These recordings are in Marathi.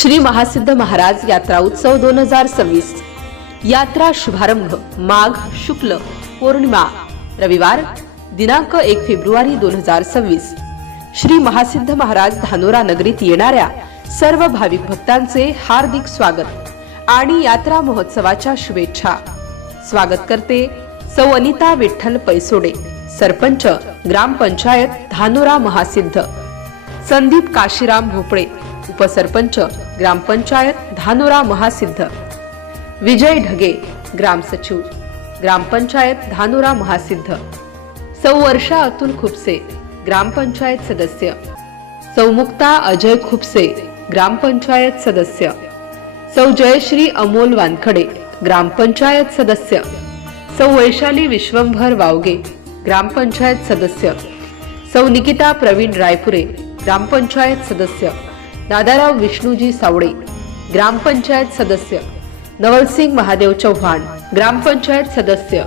श्री महासिद्ध महाराज यात्रा उत्सव 2026 यात्रा शुभारंभ माघ शुक्ल पौर्णिमा रविवार दिनांक 1 फेब्रुवारी 2026। श्री महासिद्ध महाराज धानोरा नगरीत येणाऱ्या सर्व भाविक भक्तांचे हार्दिक स्वागत आणि यात्रा महोत्सवाच्या शुभेच्छा। स्वागत करते सौ अनिता विठ्ठल पैसोडे, सरपंच ग्रामपंचायत धानोरा महासिद्ध, संदीप काशीराम भोपळे, उपसरपंच ग्रामपंचायत धानोरा महासिद्ध, विजय ढगे ग्रामसचिव ग्रामपंचायत धानोरा महासिद्ध, सौ वर्षा अतुल खुपसे ग्रामपंचायत सदस्य, सौ मुक्ता अजय खुपसे ग्रामपंचायत सदस्य, सौ जयश्री अमोल वानखडे ग्रामपंचायत सदस्य, सौ वैशाली विश्वंभर वावगे ग्रामपंचायत सदस्य, सौ निकिता प्रवीण रायपुरे ग्रामपंचायत सदस्य, दादाराव विष्णुजी सावडे ग्रामपंचायत सदस्य, नवलसिंग महादेव चौहान ग्रामपंचायत सदस्य,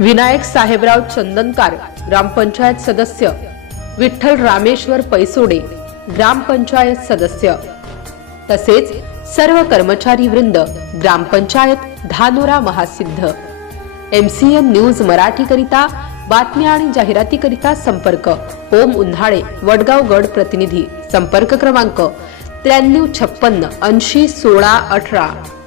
विनायक साहेबराव चंदनकार ग्रामपंचायत सदस्य, विठ्ठल रामेश्वर पैसोडे ग्रामपंचायत सदस्य, तसेच सर्व कर्मचारी वृंद ग्रामपंचायत धानोरा महासिद्ध। MCN न्यूज मराठी करिता बातम्या आणि जाहिराती करिता संपर्क ओम उन्हाळे, वडगाव गड प्रतिनिधी, संपर्क क्रमांक 9356 80 16 18।